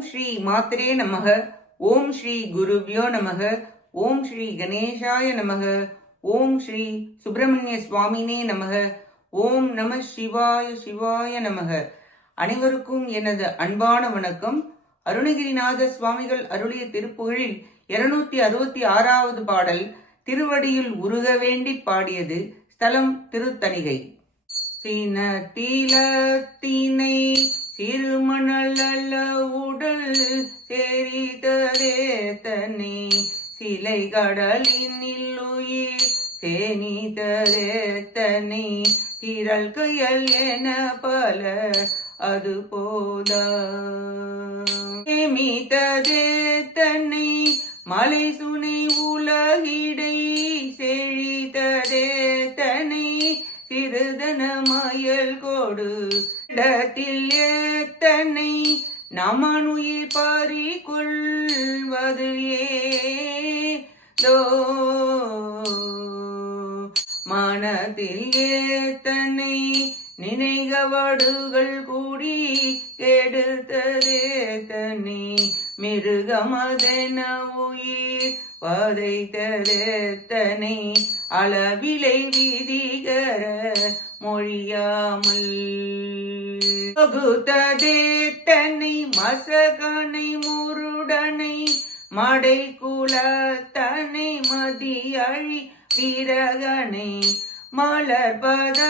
ஓம் ஸ்ரீ மாத்திரே நமக. ஓம் ஸ்ரீ குருபியோ நமக. ஓம் ஸ்ரீ கணேஷாய நமக. ஓம் ஸ்ரீ சுப்பிரமணிய சுவாமினே நமக. ஓம் நம சிவாய சிவாய நமக. அனைவருக்கும் எனது அன்பான வணக்கம். அருணகிரிநாத சுவாமிகள் அருளிய திருப்புகழில் இருநூத்தி அறுபத்தி ஆறாவது பாடல் திருவடியில் உருக வேண்டி பாடியது ஸ்தலம் திருத்தணிகை. சினத்திலத்தினை சிறுமணல் அல்ல உடல் சேரிதரே தனி சிலை கடலின் இல்லுயிர் சேனிதரே தனி திரள் கையல் என பல அது போல. சேமித்ததே தன்னை மலை சுனை உலகிடை செழித்ததே தன்னை சிறுதன மயல் கொடு. இடத்தில் ஏ நமனுயிர் பறி கொள்வது ஏதோ? மனதில் ஏத்தனை நினைகவடுகள் கூடி கெடுத்ததே தன்னை மிருகமதென உயிர் வதைத்ததெத்தனை அளவிலை விதிகர மொழியாமல் பகுத்ததே தன்னை மசகனை முருடனை மடை குலத்தனை மதியழி பிறகனை மலர்பதத்தினில்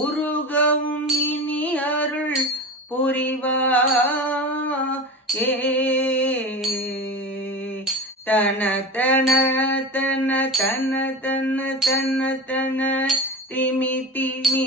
உருகவும் இனி அருள் புரிவா. ஏ தன தன தன தன தன தன தன திமி திமி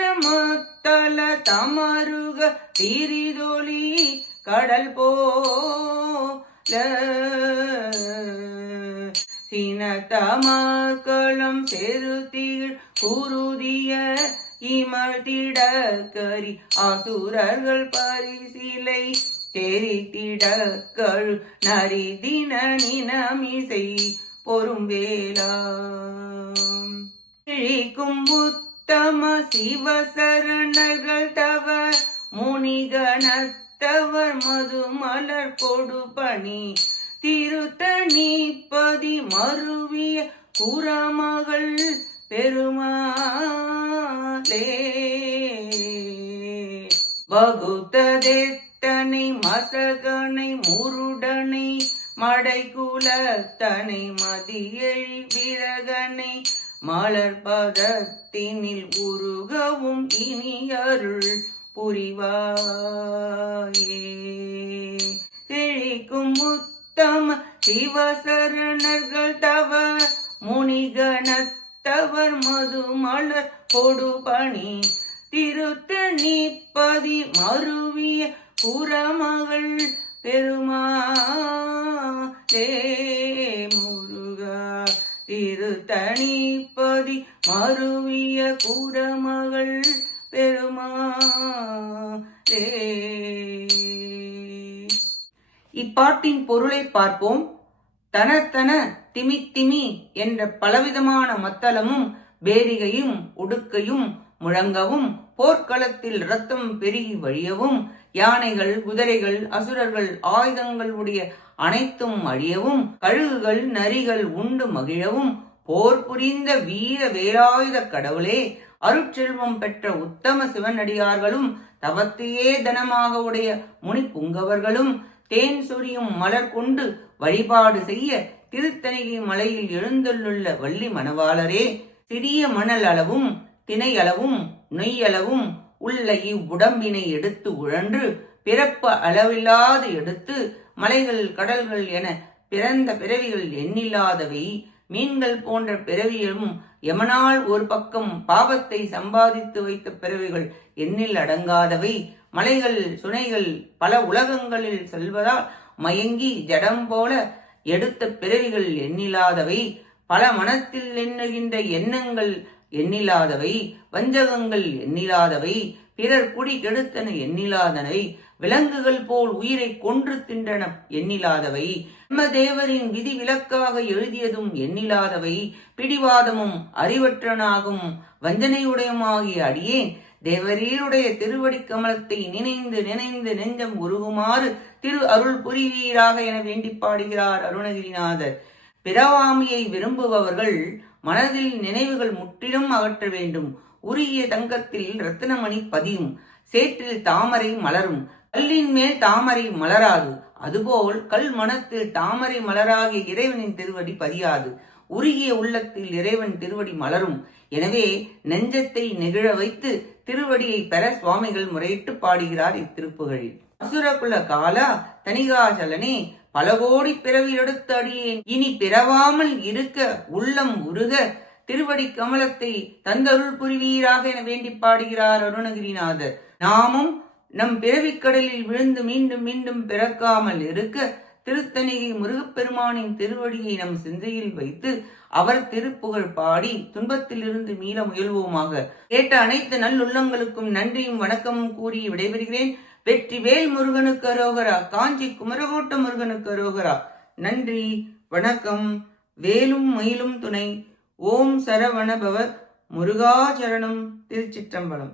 கடல் போல சினத்தமக்களம் செருத்திகள் குருதிய இமழ்த்திட அசுரர்கள் பரிசிலை தெரித்திடக்கள் நரி தின நினமிசை பொறும்பேலா கிழிக்கும் உத்தம சிவசரணர்கள் தவ தவர் மது மலர் கொடு பணி. திருத்தணிப்பதி மருவிய குரமகள் பெருமாளே. வகுத்ததெத்தனை மசகனை முருடனை மடைக்குலத்தனை மதியழி விரகனை மலர்பதத்தினில் உருகவும் இனி அருள் புரிவாயே. செழிக்கும் உத்தம சிவசரணர்கள் தவ முனிகணத்தவர் மதுமலர் கொடுபணி திருத்தணி பதி மருவிய புறமகள் பெருமாளே. முருகா திருத்தணி பதி மருவிய குரமா இப்பாட்டின் பொருளை பார்ப்போம். தனத்தன திமி திமி என்ற பலவிதமான மத்தளமும் பேரிகையும் உடுக்கையும் முழங்கவும் போர்க்களத்தில் ரத்தம் பெருகி வழியவும் யானைகள் குதிரைகள் அசுரர்கள் ஆயுதங்கள் உடைய அனைத்தும் அழியவும் கழுகுகள் நரிகள் உண்டு மகிழவும் போர் புரிந்த வீர வேலாயுத கடவுளே அருட்செல்வம் பெற்ற உத்தம சிவனடியார்களும் தவத்தையே தனமாக உடைய முனி புங்கவர்களும் தேன் சொரியும் மலர் கொண்டு வழிபாடு செய்ய திருத்தணிகை மலையில் எழுந்துள்ள வள்ளி மணவாளரே சிறிய மணல் அளவும் திணை அளவும் நொய்யளவும் உள்ள இவ்வுடம்பினை எடுத்து உழன்று பிறப்பு அளவில்லாது எடுத்து மலைகள் கடல்கள் என பிறந்த பிறவிகள் எண்ணில்லாதவை மீன்கள் போன்ற பிறவியும் யமனால் ஒரு பக்கம் பாவத்தை சம்பாதித்து வைத்த பிறவிகள் எண்ணில் அடங்காதவை. மலைகள் சுனைகள் பல உலகங்களில் செல்வதால் மயங்கி ஜடம் போல எடுத்த பிறவிகள் எண்ணிலாதவை பல மனத்தில் எண்ணுகின்ற எண்ணங்கள் எண்ணிலாதவை வஞ்சகங்கள் எண்ணிலாதவை பிறர் குடி கெடுத்தன எண்ணிலாதவை விலங்குகள் போல் உயிரை கொன்று தின்றன எண்ணிலாதவை. தேவரின் விதி விலக்காக எழுதியதும் எண்ணிலாதவை. பிடிவாதமும் அறிவற்றனாகும். வஞ்சனையுடையமாகிய அடியேன் தேவரீருடைய திருவடி கமலத்தை நினைந்து நினைந்து நெஞ்சம் உருகுமாறு திரு அருள் புரிவீராக என வேண்டி பாடுகிறார் அருணகிரிநாதர். பிறவாமியை விரும்புபவர்கள் மனதில் நினைவுகள் முற்றிலும் அகற்ற வேண்டும். உருகிய தங்கத்தில் ரத்தினமணி பதியும். சேற்றில் தாமரை மலரும். கல்லின் மேல் தாமரை மலராது. அதுபோல் கல் மனத்தில் தாமரை மலராகிய இறைவனின் திருவடி பதியாது. உருகிய உள்ளத்தில் இறைவன் திருவடி மலரும். எனவே நெஞ்சத்தை நெகிழ வைத்து திருவடியை பெற சுவாமிகள் முறையிட்டு பாடுகிறார் இத்திருப்புகளில் அசுரகுல காலா தனிகாசலனே பல கோடி பிறவி எடுத்து அடியேன். இனி பிறவாமல் இருக்க உள்ளம் உருக திருவடி கமலத்தை தந்தருள் புரிவீராக என வேண்டி பாடுகிறார் அருணகிரிநாதர். நாமும் நம் பிறவிக்கடலில் விழுந்து மீண்டும் மீண்டும் பிறக்காமல் இருக்க திருத்தணிகை முருகப்பெருமானின் திருவடியை நம் சிந்தையில் வைத்து அவர் திருப்புகழ் பாடி துன்பத்திலிருந்து மீள முயல்வோமாக. கேட்ட அனைத்து நல்லுள்ளங்களுக்கும் நன்றியும் வணக்கமும் கூறி விடைபெறுகிறேன். வெற்றி வேல் முருகனுக்கு அரோகரா காஞ்சி குமரகோட்ட முருகனுக்கு அரோகரா. நன்றி வணக்கம் வேலும் மயிலும் துணை. ஓம் சரவணபவர் முருகாச்சரணம் திருச்சிற்றம்பலம்.